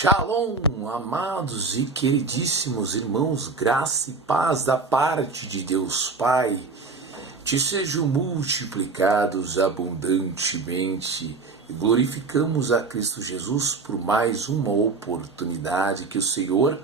Shalom, amados e queridíssimos irmãos, graça e paz da parte de Deus Pai, te sejam multiplicados abundantemente e glorificamos a Cristo Jesus por mais uma oportunidade que o Senhor,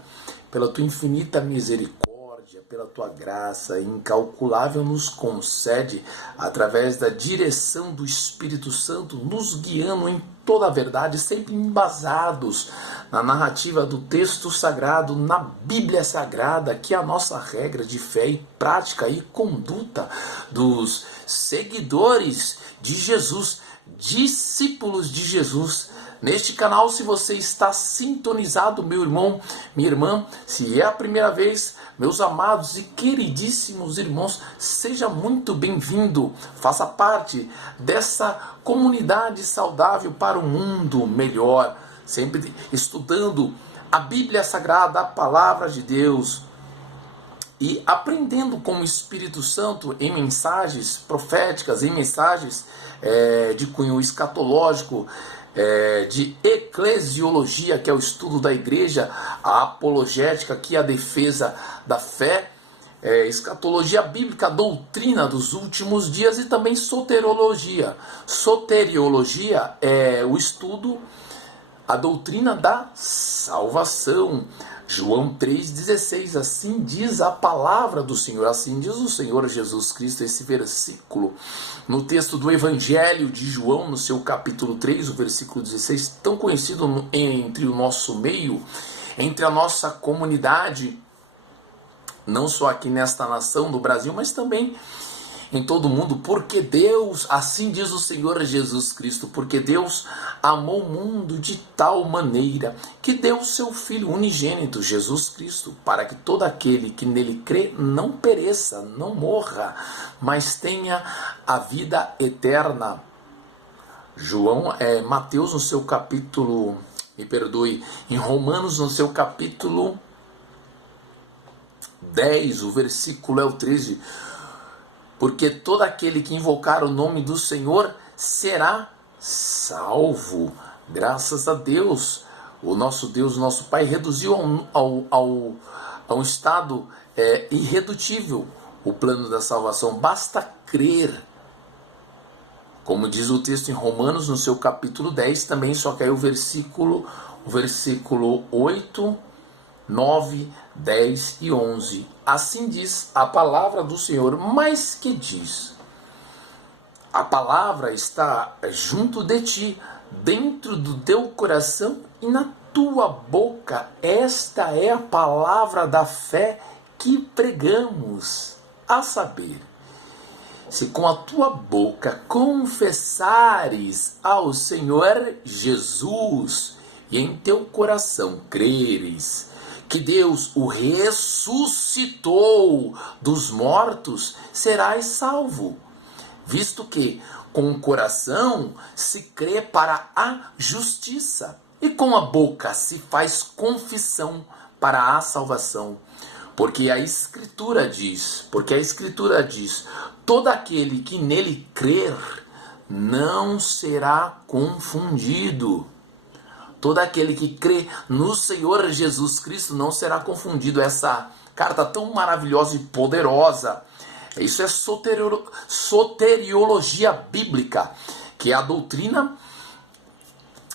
pela tua infinita misericórdia, pela tua graça incalculável, nos concede através da direção do Espírito Santo, nos guiando em toda a verdade, sempre embasados na narrativa do texto sagrado, na Bíblia Sagrada, que é a nossa regra de fé e prática e conduta dos seguidores de Jesus, discípulos de Jesus. Neste canal, se você está sintonizado, meu irmão, minha irmã, se é a primeira vez, meus amados e queridíssimos irmãos, seja muito bem-vindo, faça parte dessa comunidade saudável para um mundo melhor, sempre estudando a Bíblia Sagrada, a Palavra de Deus, e aprendendo com o Espírito Santo em mensagens proféticas, em mensagens de cunho escatológico, de eclesiologia, que é o estudo da igreja, a apologética, que é a defesa da fé, escatologia bíblica, a doutrina dos últimos dias, e também soteriologia. Soteriologia é o estudo, a doutrina da salvação. João 3,16, assim diz a palavra do Senhor, assim diz o Senhor Jesus Cristo, esse versículo, no texto do Evangelho de João, no seu capítulo 3, o versículo 16, tão conhecido entre o nosso meio, entre a nossa comunidade, não só aqui nesta nação do Brasil, mas também em todo o mundo, porque Deus, assim diz o Senhor Jesus Cristo, porque Deus amou o mundo de tal maneira que deu o seu Filho unigênito, Jesus Cristo, para que todo aquele que nele crê não pereça, não morra, mas tenha a vida eterna. Mateus no seu capítulo, em Romanos no seu capítulo 10, o versículo é o 13, porque todo aquele que invocar o nome do Senhor será salvo. Graças a Deus, o nosso Pai, reduziu a um estado irredutível o plano da salvação. Basta crer. Como diz o texto em Romanos, no seu capítulo 10, também, só que aí o versículo 8, 9, 10 e 11. Assim diz a palavra do Senhor, mas que diz: a palavra está junto de ti, dentro do teu coração e na tua boca. Esta é a palavra da fé que pregamos, a saber, se com a tua boca confessares ao Senhor Jesus e em teu coração creres que Deus o ressuscitou dos mortos, serás salvo, visto que com o coração se crê para a justiça e com a boca se faz confissão para a salvação. Porque a Escritura diz, todo aquele que nele crer não será confundido. Todo aquele que crê no Senhor Jesus Cristo não será confundido. Essa carta tão maravilhosa e poderosa. Isso é soteriologia bíblica, que é a doutrina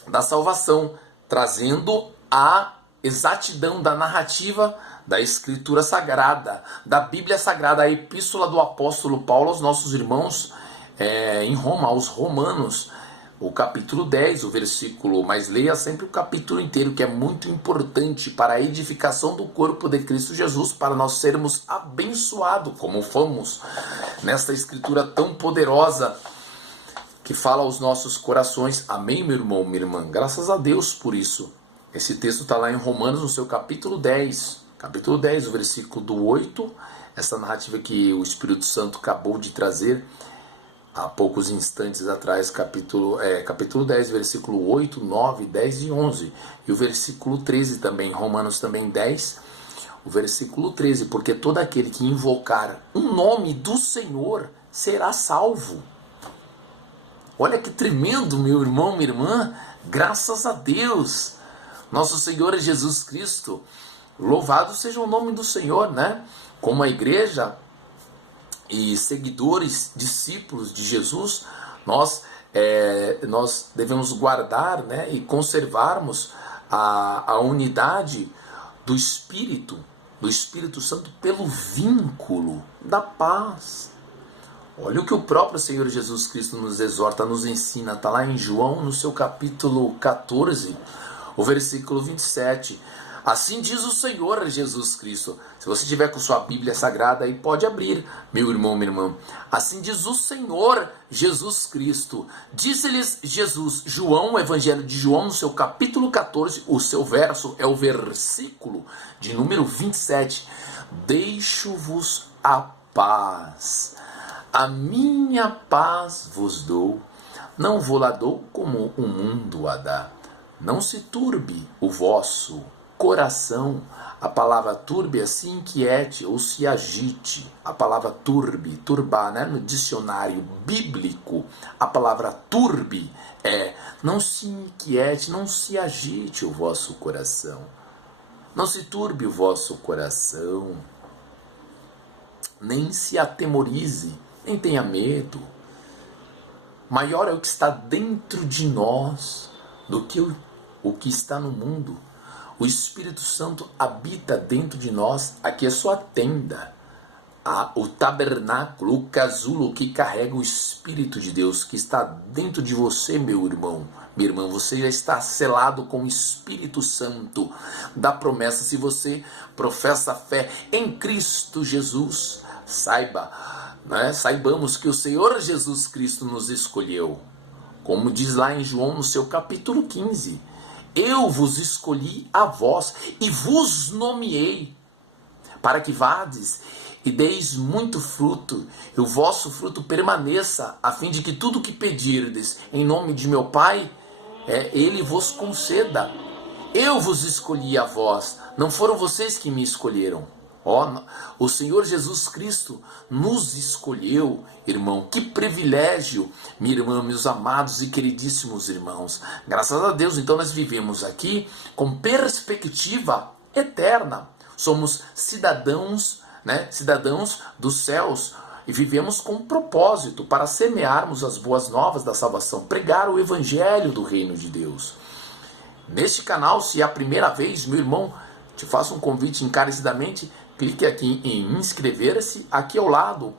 da salvação, trazendo a exatidão da narrativa da Escritura Sagrada, da Bíblia Sagrada, a epístola do apóstolo Paulo aos nossos irmãos em Roma, aos romanos, o capítulo 10, o versículo, mas leia sempre o capítulo inteiro, que é muito importante para a edificação do corpo de Cristo Jesus, para nós sermos abençoados, como fomos nesta escritura tão poderosa, que fala aos nossos corações. Amém, meu irmão, minha irmã? Graças a Deus por isso. Esse texto está lá em Romanos, no seu capítulo 10, o versículo do 8, essa narrativa que o Espírito Santo acabou de trazer há poucos instantes atrás, capítulo 10, versículo 8, 9, 10 e 11. E o versículo 13 também, Romanos também 10, o versículo 13. Porque todo aquele que invocar o nome do Senhor será salvo. Olha que tremendo, meu irmão, minha irmã. Graças a Deus. Nosso Senhor Jesus Cristo, louvado seja o nome do Senhor, né? Como a igreja e seguidores, discípulos de Jesus, nós devemos guardar, né, e conservarmos a unidade do Espírito Santo pelo vínculo da paz. Olha o que o próprio Senhor Jesus Cristo nos exorta, nos ensina, está lá em João, no seu capítulo 14, o versículo 27. Assim diz o Senhor Jesus Cristo. Se você tiver com sua Bíblia Sagrada aí, pode abrir, meu irmão, minha irmã. Assim diz o Senhor Jesus Cristo. Disse-lhes Jesus, João, o Evangelho de João, no seu capítulo 14, o seu verso é o versículo de número 27. Deixo-vos a paz. A minha paz vos dou. Não vou lá dou como o mundo a dá. Não se turbe o vosso coração. A palavra turbe é se inquiete ou se agite. A palavra turbe, turbar, né? No dicionário bíblico, a palavra turbe é não se inquiete, não se agite o vosso coração. Não se turbe o vosso coração. Nem se atemorize, nem tenha medo. Maior é o que está dentro de nós do que o que está no mundo. O Espírito Santo habita dentro de nós. Aqui é sua tenda, o tabernáculo, o casulo que carrega o Espírito de Deus, que está dentro de você, meu irmão, minha irmã. Você já está selado com o Espírito Santo da promessa. Se você professa fé em Cristo Jesus, saibamos que o Senhor Jesus Cristo nos escolheu. Como diz lá em João, no seu capítulo 15, eu vos escolhi a vós e vos nomeei, para que vades e deis muito fruto, e o vosso fruto permaneça, a fim de que tudo que pedirdes em nome de meu Pai, Ele vos conceda. Eu vos escolhi a vós, não foram vocês que me escolheram. O Senhor Jesus Cristo nos escolheu, irmão. Que privilégio, minha irmã, meus amados e queridíssimos irmãos. Graças a Deus, então nós vivemos aqui com perspectiva eterna. Somos cidadãos, né? Cidadãos dos céus. E vivemos com propósito para semearmos as boas novas da salvação, pregar o evangelho do reino de Deus. Neste canal, se é a primeira vez, meu irmão, te faço um convite encarecidamente. Clique aqui em inscrever-se. Aqui ao lado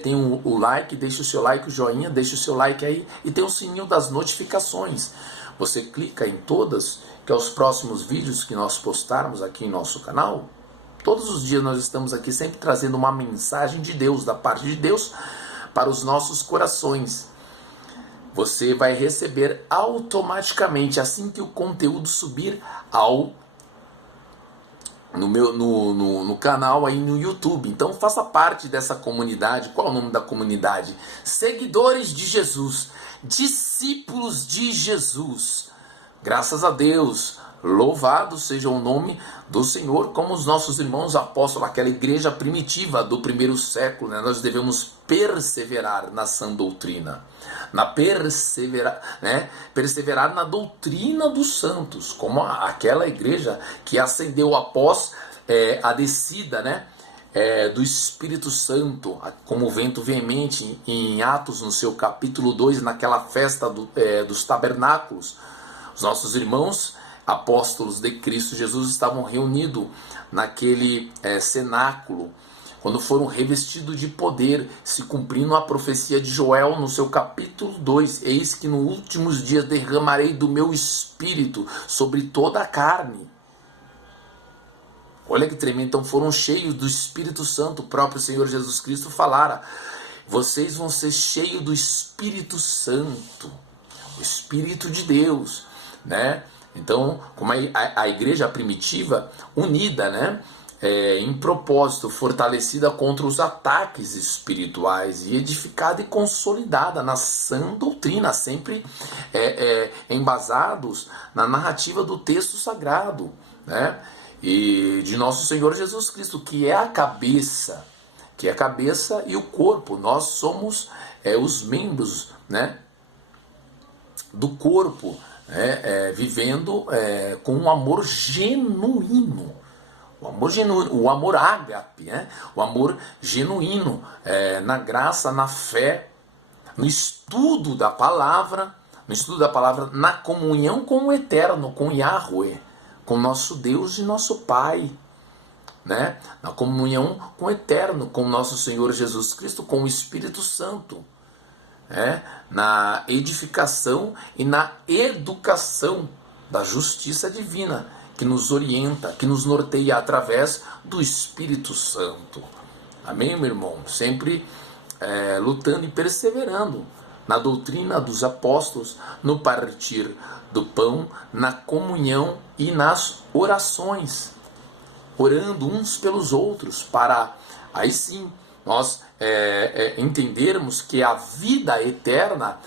tem o like, deixa o seu like, o joinha, deixa o seu like aí. E tem o sininho das notificações. Você clica em todas, que é os próximos vídeos que nós postarmos aqui em nosso canal. Todos os dias nós estamos aqui sempre trazendo uma mensagem de Deus, da parte de Deus, para os nossos corações. Você vai receber automaticamente, assim que o conteúdo subir no canal aí no YouTube. Então faça parte dessa comunidade. Qual é o nome da comunidade? Seguidores de Jesus, discípulos de Jesus. Graças a Deus, louvado seja o nome do Senhor. Como os nossos irmãos apóstolos, aquela igreja primitiva do primeiro século, né? Nós devemos perseverar na sã doutrina, perseverar na doutrina dos santos, como aquela igreja que ascendeu após a descida, né, do Espírito Santo, como o vento veemente, em Atos, no seu capítulo 2, naquela festa dos tabernáculos. Os nossos irmãos apóstolos de Cristo Jesus estavam reunidos naquele cenáculo, quando foram revestidos de poder, se cumprindo a profecia de Joel no seu capítulo 2, eis que nos últimos dias derramarei do meu espírito sobre toda a carne. Olha que tremendo. Então foram cheios do Espírito Santo. O próprio Senhor Jesus Cristo falara: vocês vão ser cheios do Espírito Santo, o Espírito de Deus, né? Então, como a igreja primitiva, unida, né? Em propósito, fortalecida contra os ataques espirituais e edificada e consolidada na sã doutrina, sempre embasados na narrativa do texto sagrado, né? E de nosso Senhor Jesus Cristo, que é a cabeça e o corpo. Nós somos os membros, né, do corpo, vivendo com um amor genuíno. O amor genuíno, o amor ágape, o amor genuíno, na graça, na fé, no estudo da palavra, na comunhão com o Eterno, com Yahweh, com nosso Deus e nosso Pai, na comunhão com o Eterno, com nosso Senhor Jesus Cristo, com o Espírito Santo, na edificação e na educação da justiça divina, que nos orienta, que nos norteia através do Espírito Santo. Amém, meu irmão? Sempre lutando e perseverando na doutrina dos apóstolos, no partir do pão, na comunhão e nas orações, orando uns pelos outros, para aí sim nós entendermos que a vida eterna,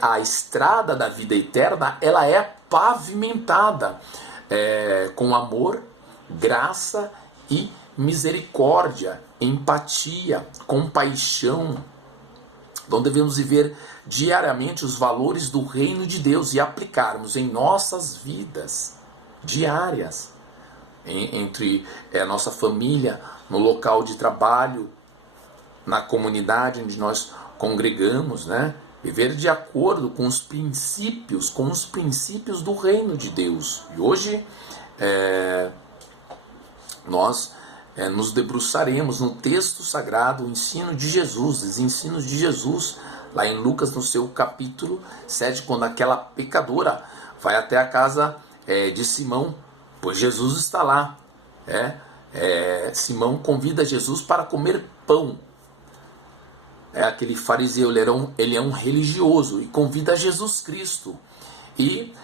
a estrada da vida eterna, ela é pavimentada com amor, graça e misericórdia, empatia, compaixão. Então devemos viver diariamente os valores do reino de Deus e aplicarmos em nossas vidas diárias, entre a nossa família, no local de trabalho, na comunidade onde nós congregamos, viver de acordo com os princípios do reino de Deus. E hoje nós nos debruçaremos no texto sagrado, o ensino de Jesus, os ensinos de Jesus, lá em Lucas, no seu capítulo 7, quando aquela pecadora vai até a casa de Simão, pois Jesus está lá. Simão convida Jesus para comer pão. Aquele fariseu, ele é um religioso e convida Jesus Cristo. E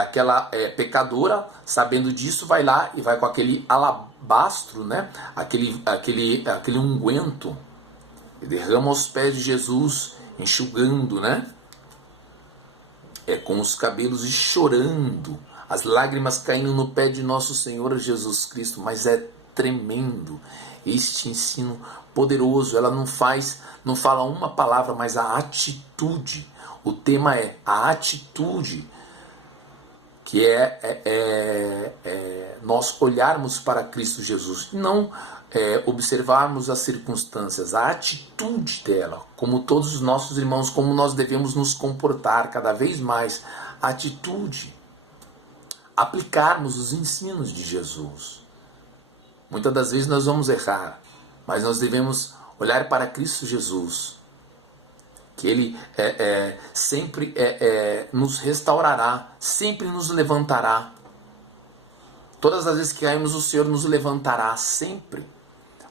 aquela pecadora, sabendo disso, vai lá e vai com aquele alabastro, aquele unguento, e derrama aos pés de Jesus, enxugando, com os cabelos e chorando, as lágrimas caindo no pé de nosso Senhor Jesus Cristo. Mas é tremendo este ensino poderoso. Ela não fala uma palavra, mas a atitude. O tema é a atitude, que nós olharmos para Cristo Jesus, não observarmos as circunstâncias, a atitude dela, como todos os nossos irmãos, como nós devemos nos comportar cada vez mais, a atitude, aplicarmos os ensinos de Jesus. Muitas das vezes nós vamos errar, mas nós devemos olhar para Cristo Jesus, que Ele sempre nos restaurará, sempre nos levantará. Todas as vezes que caímos, o Senhor nos levantará sempre.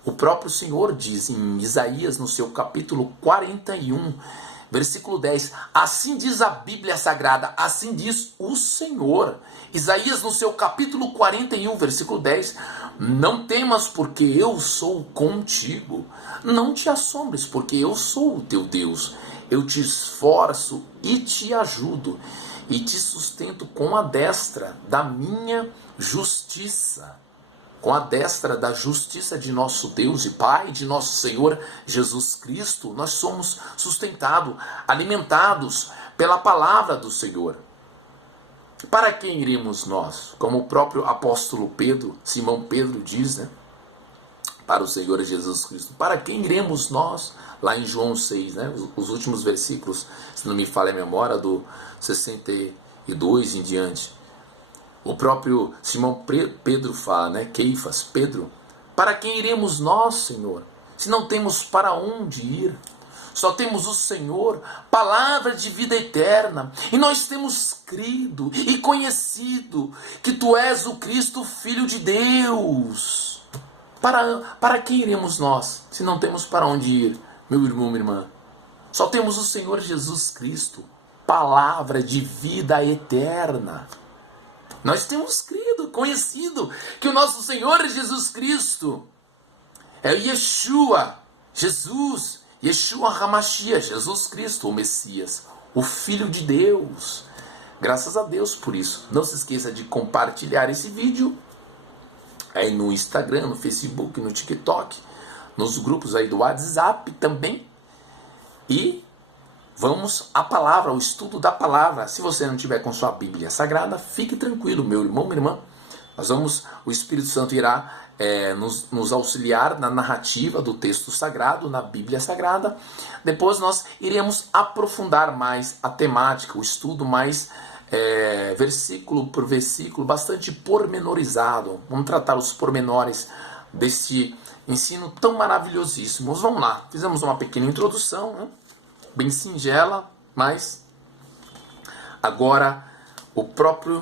O próprio Senhor diz em Isaías, no seu capítulo 41, versículo 10, assim diz a Bíblia Sagrada, assim diz o Senhor. Isaías, no seu capítulo 41, versículo 10, não temas, porque eu sou contigo. Não te assombres, porque eu sou o teu Deus. Eu te esforço e te ajudo, e te sustento com a destra da minha justiça. Com a destra da justiça de nosso Deus e Pai, de nosso Senhor Jesus Cristo, nós somos sustentados, alimentados pela palavra do Senhor. Para quem iremos nós? Como o próprio apóstolo Pedro, Simão Pedro diz, para o Senhor Jesus Cristo. Para quem iremos nós? Lá em João 6, os últimos versículos, se não me falha a memória, do 62 em diante. O próprio Simão Pedro fala, Keifas, Pedro, para quem iremos nós, Senhor, se não temos para onde ir? Só temos o Senhor, palavra de vida eterna, e nós temos crido e conhecido que Tu és o Cristo, Filho de Deus. Para quem iremos nós, se não temos para onde ir, meu irmão, minha irmã? Só temos o Senhor Jesus Cristo, palavra de vida eterna. Nós temos crido, conhecido que o nosso Senhor Jesus Cristo é o Yeshua, Yeshua HaMashiach, Jesus Cristo, o Messias, o Filho de Deus. Graças a Deus por isso. Não se esqueça de compartilhar esse vídeo aí no Instagram, no Facebook, no TikTok, nos grupos aí do WhatsApp também. E vamos à palavra, ao estudo da palavra. Se você não tiver com sua Bíblia Sagrada, fique tranquilo, meu irmão, minha irmã. O Espírito Santo irá nos auxiliar na narrativa do texto sagrado, na Bíblia Sagrada. Depois nós iremos aprofundar mais a temática, o estudo mais versículo por versículo, bastante pormenorizado. Vamos tratar os pormenores desse ensino tão maravilhosíssimo. Vamos lá, fizemos uma pequena introdução, né? Bem singela, mas agora o próprio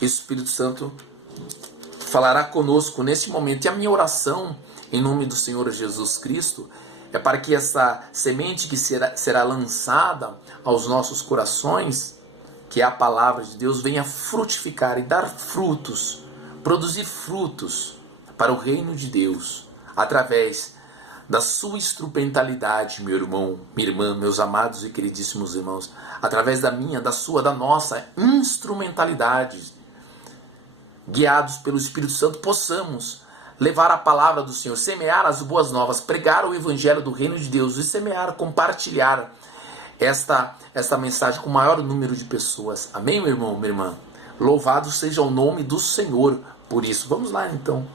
Espírito Santo falará conosco neste momento. E a minha oração, em nome do Senhor Jesus Cristo, é para que essa semente que será lançada aos nossos corações, que é a palavra de Deus, venha frutificar e dar frutos, produzir frutos para o reino de Deus, através da sua instrumentalidade, meu irmão, minha irmã, meus amados e queridíssimos irmãos, através da minha, da sua, da nossa instrumentalidade, guiados pelo Espírito Santo, possamos levar a palavra do Senhor, semear as boas novas, pregar o evangelho do reino de Deus e semear, compartilhar esta mensagem com o maior número de pessoas. Amém, meu irmão, minha irmã? Louvado seja o nome do Senhor por isso. Vamos lá, então.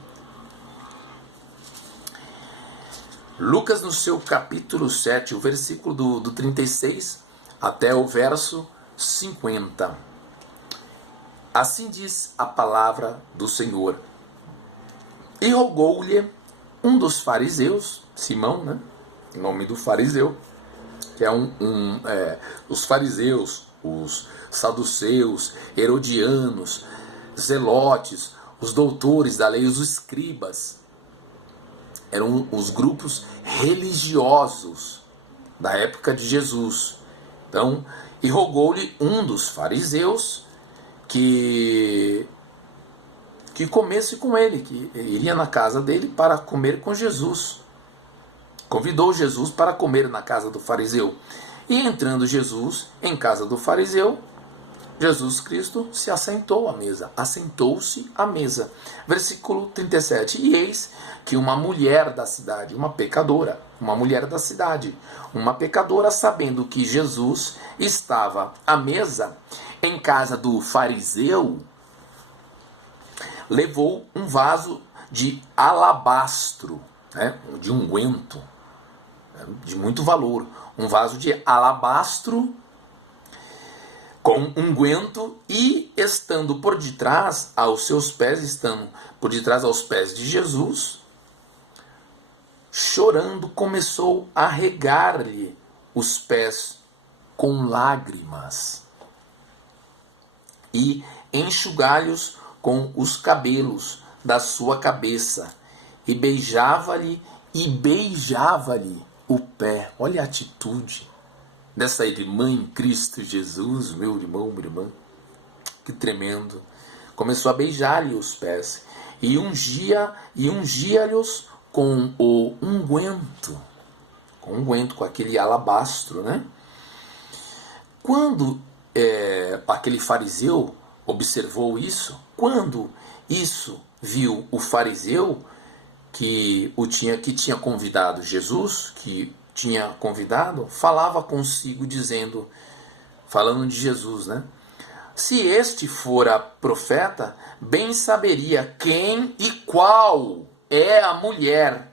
Lucas, no seu capítulo 7, o versículo do 36 até o verso 50. Assim diz a palavra do Senhor. E rogou-lhe um dos fariseus, Simão, né? O nome do fariseu, que é os fariseus, os saduceus, herodianos, zelotes, os doutores da lei, os escribas. Eram os grupos religiosos da época de Jesus. Então, e rogou-lhe um dos fariseus que comesse com ele, que iria na casa dele para comer com Jesus. Convidou Jesus para comer na casa do fariseu. E entrando Jesus em casa do fariseu, Jesus Cristo se assentou à mesa, assentou-se à mesa. Versículo 37. E eis que uma mulher da cidade, uma pecadora, uma pecadora, sabendo que Jesus estava à mesa em casa do fariseu, levou um vaso de alabastro, né, de unguento, de muito valor, um vaso de alabastro com unguento, e estando por detrás aos pés de Jesus, chorando, começou a regar-lhe os pés com lágrimas e enxugar-lhes com os cabelos da sua cabeça, e beijava-lhe o pé. Olha a atitude dessa irmã em Cristo Jesus, meu irmão, minha irmã, que tremendo. Começou a beijar-lhe os pés e ungia-lhes com o unguento, com aquele alabastro, né? Quando aquele fariseu observou isso, quando isso viu o fariseu que tinha convidado Jesus, falava consigo dizendo, falando de Jesus, né? Se este fora profeta, bem saberia quem e qual é a mulher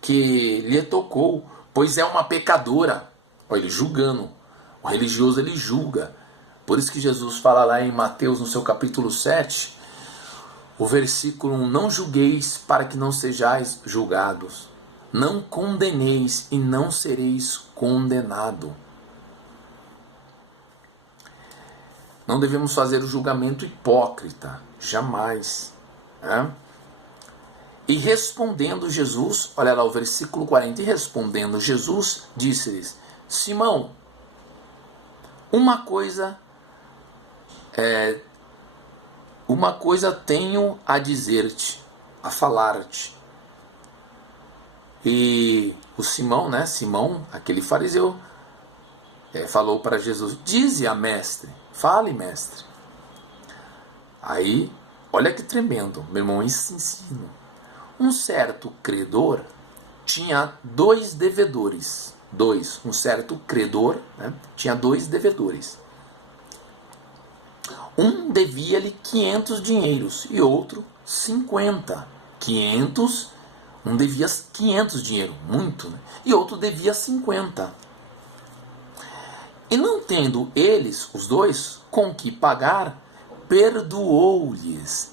que lhe tocou, pois é uma pecadora. Olha, ele julgando. O religioso, ele julga. Por isso que Jesus fala lá em Mateus, no seu capítulo 7, o versículo 1, não julgueis para que não sejais julgados. Não condeneis e não sereis condenado. Não devemos fazer o julgamento hipócrita, jamais. Né? E respondendo Jesus, olha lá o versículo 40, e respondendo Jesus, disse-lhes, Simão, uma coisa tenho a dizer-te, a falar-te. E o Simão, né? Simão, aquele fariseu, falou para Jesus, dize a mestre, fale mestre. Aí, olha que tremendo, meu irmão, esse ensino. Um certo credor tinha dois devedores. um certo credor, né? Tinha 2 devedores. Um devia-lhe 500 dinheiros e outro 50. 500, um devia 500 dinheiro, muito, né? E outro devia 50. E não tendo eles, os dois, com que pagar, perdoou-lhes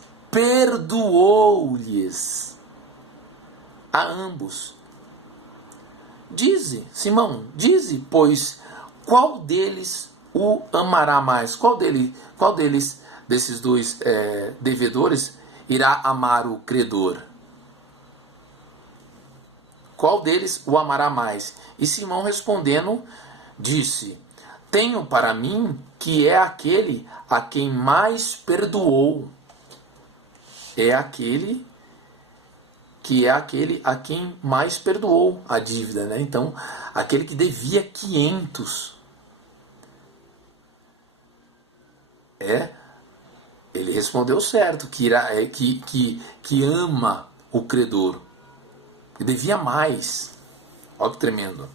a ambos. Dize, Simão, dize, pois, qual deles o amará mais? Qual deles, desses 2 devedores, irá amar o credor? Qual deles o amará mais? E Simão respondendo, disse, tenho para mim que é aquele a quem mais perdoou. É aquele a quem mais perdoou a dívida, né? Então, aquele que devia 500. Ele respondeu certo, que ama o credor. Que devia mais. Olha que tremendo.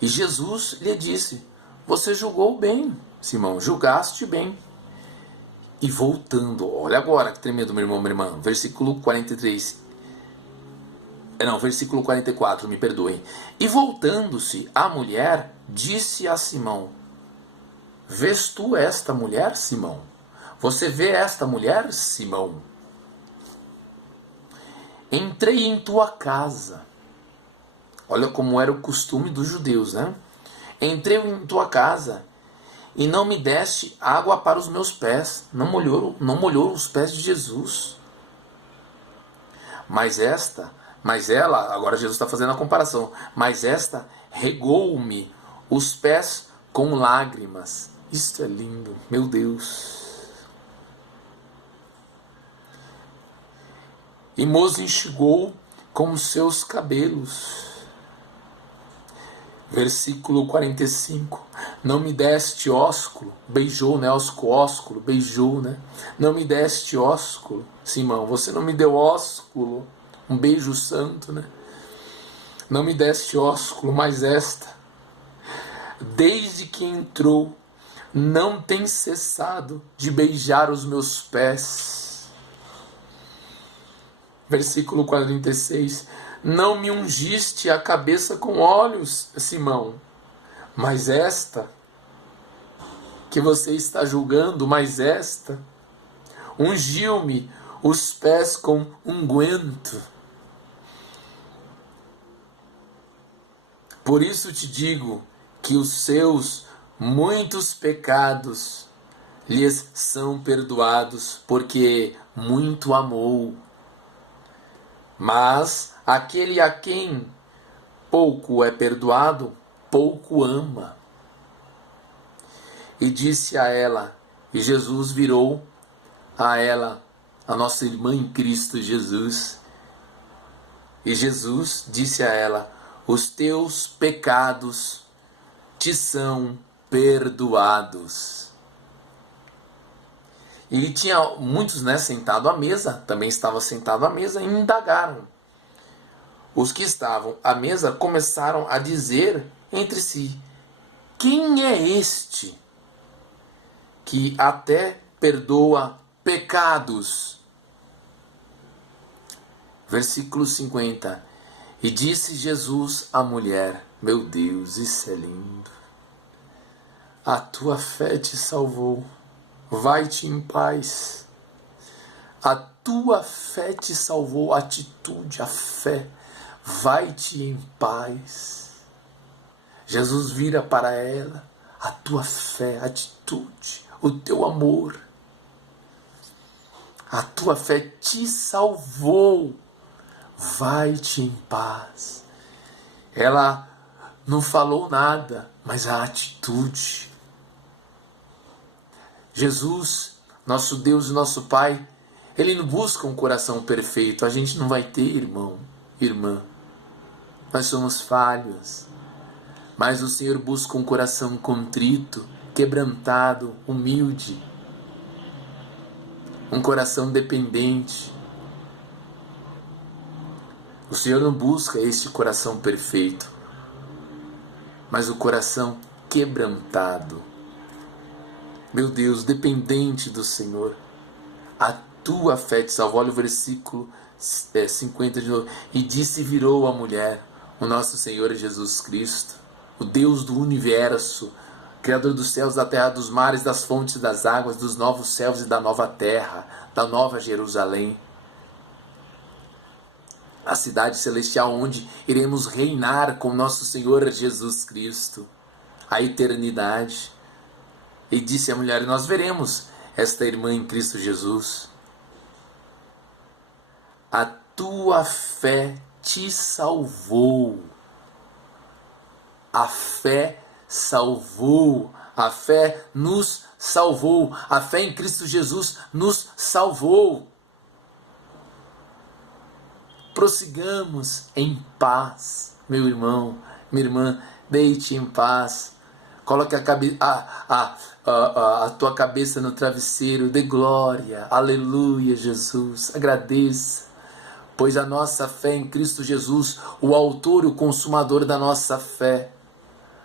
E Jesus lhe disse, você julgou bem, Simão, julgaste bem. E voltando, olha agora que tremendo, meu irmão, minha irmã, versículo 43. Não, versículo 44, me perdoem. E voltando-se a mulher, disse a Simão, vês tu esta mulher, Simão? Você vê esta mulher, Simão? Entrei em tua casa. Olha como era o costume dos judeus, né? Entrei em tua casa e não me deste água para os meus pés. Não molhou os pés de Jesus. Mas ela, agora Jesus está fazendo a comparação, mas esta regou-me os pés com lágrimas. Isso é lindo, meu Deus. E mos enxugou com os seus cabelos. Versículo 45. Não me deste ósculo. Beijou, né? Ósculo, beijou, né? Não me deste ósculo. Simão, você não me deu ósculo. Um beijo santo, né? Não me deste ósculo, mas esta, desde que entrou, não tem cessado de beijar os meus pés. Versículo 46. Não me ungiste a cabeça com óleos, Simão, mas esta, que você está julgando, mas esta, ungiu-me os pés com unguento. Por isso te digo que os seus muitos pecados lhes são perdoados, porque muito amou. Mas aquele a quem pouco é perdoado, pouco ama. E disse a ela, e Jesus virou a ela, a nossa irmã em Cristo Jesus. E Jesus disse a ela, os teus pecados te são perdoados. E tinha muitos, né, sentado à mesa, também estava sentado à mesa, e indagaram. Os que estavam à mesa começaram a dizer entre si, quem é este que até perdoa pecados? Versículo 50. E disse Jesus à mulher, meu Deus, isso é lindo. A tua fé te salvou. Vai-te em paz. A tua fé te salvou. A atitude, a fé. Vai-te em paz. Jesus vira para ela. A tua fé, a atitude, o teu amor. A tua fé te salvou. Vai-te em paz. Ela não falou nada, mas a atitude. Jesus, nosso Deus e nosso Pai, Ele não busca um coração perfeito. A gente não vai ter, irmão, irmã. Nós somos falhos. Mas o Senhor busca um coração contrito, quebrantado, humilde. Um coração dependente. O Senhor não busca este coração perfeito, mas o coração quebrantado. Meu Deus, dependente do Senhor. A tua fé te salvou. Olha o versículo 50 de novo. E disse e virou a mulher, o nosso Senhor Jesus Cristo, o Deus do universo, Criador dos céus, da terra, dos mares, das fontes, das águas, dos novos céus e da nova terra, da nova Jerusalém, a cidade celestial onde iremos reinar com nosso Senhor Jesus Cristo, a eternidade. E disse a mulher, nós veremos esta irmã em Cristo Jesus. A tua fé te salvou. A fé salvou. A fé nos salvou. A fé em Cristo Jesus nos salvou. Prossigamos em paz, meu irmão, minha irmã, deite em paz. Coloque a tua cabeça no travesseiro, dê glória, aleluia, Jesus, agradeça, pois a nossa fé em Cristo Jesus, o autor e o consumador da nossa fé,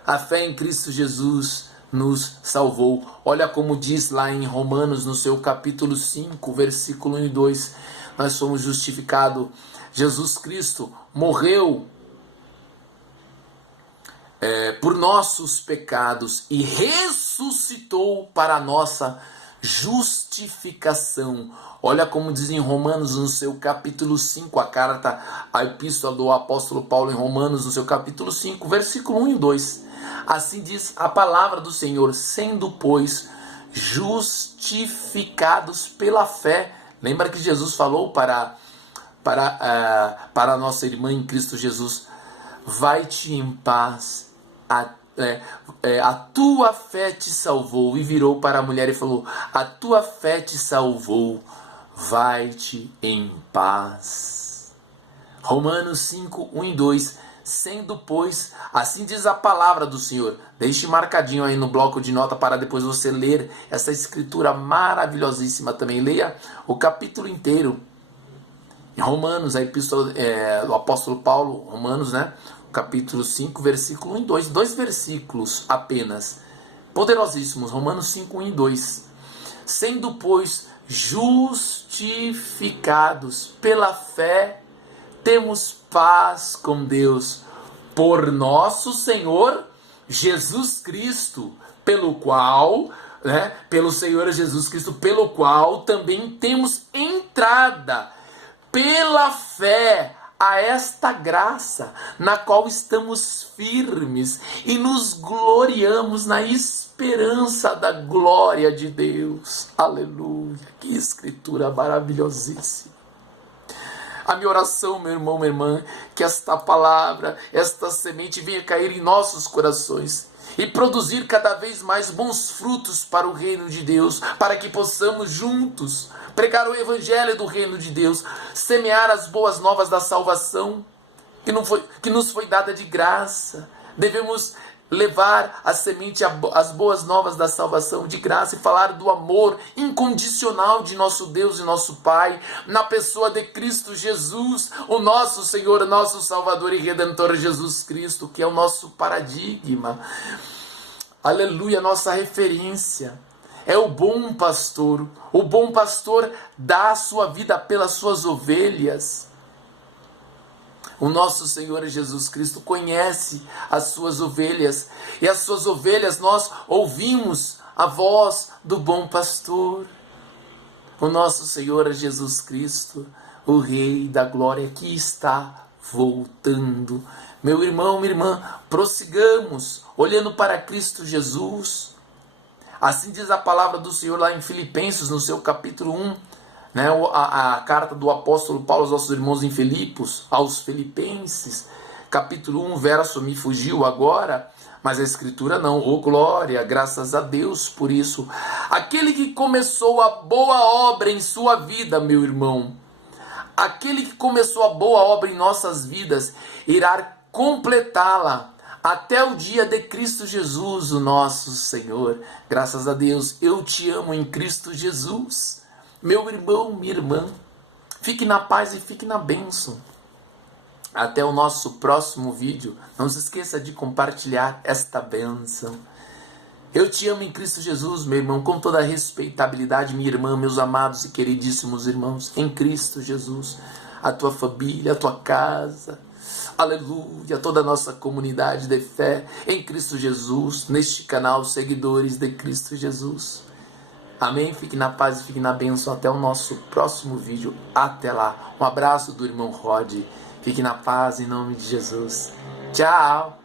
a fé em Cristo Jesus nos salvou. Olha como diz lá em Romanos, no seu capítulo 5, versículo 1 e 2, nós somos justificados. Jesus Cristo morreu por nossos pecados e ressuscitou para a nossa justificação. Olha como diz em Romanos, no seu capítulo 5, a epístola do apóstolo Paulo em Romanos, no seu capítulo 5, versículo 1 e 2. Assim diz a palavra do Senhor, sendo, pois, justificados pela fé. Lembra que Jesus falou para a nossa irmã em Cristo Jesus, vai-te em paz, a tua fé te salvou. E virou para a mulher e falou, a tua fé te salvou, vai-te em paz. Romanos 5, 1 e 2, sendo, pois, assim diz a palavra do Senhor. Deixe marcadinho aí no bloco de nota para depois você ler essa escritura maravilhosíssima também. Leia o capítulo inteiro. Romanos, a epístola do apóstolo Paulo, Romanos, né? Capítulo 5, versículo 1 e 2. 2 versículos apenas, poderosíssimos. Romanos 5, 1 e 2. Sendo, pois, justificados pela fé, temos paz com Deus, por nosso Senhor Jesus Cristo, pelo qual, pelo Senhor Jesus Cristo, pelo qual também temos entrada pela fé a esta graça, na qual estamos firmes e nos gloriamos na esperança da glória de Deus. Aleluia! Que escritura maravilhosíssima! A minha oração, meu irmão, minha irmã, que esta palavra, esta semente venha cair em nossos corações e produzir cada vez mais bons frutos para o reino de Deus, para que possamos juntos pregar o evangelho do reino de Deus, semear as boas novas da salvação, que nos foi dada de graça. Devemos levar a semente, as boas novas da salvação de graça e falar do amor incondicional de nosso Deus e nosso Pai, na pessoa de Cristo Jesus, o nosso Senhor, nosso Salvador e Redentor Jesus Cristo, que é o nosso paradigma. Aleluia, nossa referência. É o bom pastor. O bom pastor dá a sua vida pelas suas ovelhas. O nosso Senhor Jesus Cristo conhece as suas ovelhas. E as suas ovelhas, nós ouvimos a voz do bom pastor. O nosso Senhor Jesus Cristo, o Rei da Glória, que está voltando. Meu irmão, minha irmã, prossigamos, olhando para Cristo Jesus. Assim diz a palavra do Senhor lá em Filipenses, no seu capítulo 1, a carta do apóstolo Paulo aos nossos irmãos em Filipos, aos Filipenses, capítulo 1, verso, me fugiu agora, mas a escritura não, glória, graças a Deus por isso. Aquele que começou a boa obra em sua vida, meu irmão, aquele que começou a boa obra em nossas vidas, irá completá-la até o dia de Cristo Jesus, o nosso Senhor. Graças a Deus, eu te amo em Cristo Jesus. Meu irmão, minha irmã, fique na paz e fique na bênção. Até o nosso próximo vídeo. Não se esqueça de compartilhar esta bênção. Eu te amo em Cristo Jesus, meu irmão, com toda a respeitabilidade, minha irmã, meus amados e queridíssimos irmãos, em Cristo Jesus, a tua família, a tua casa, aleluia, toda a nossa comunidade de fé, em Cristo Jesus, neste canal, seguidores de Cristo Jesus. Amém? Fique na paz e fique na bênção. Até o nosso próximo vídeo. Até lá. Um abraço do irmão Rod. Fique na paz em nome de Jesus. Tchau!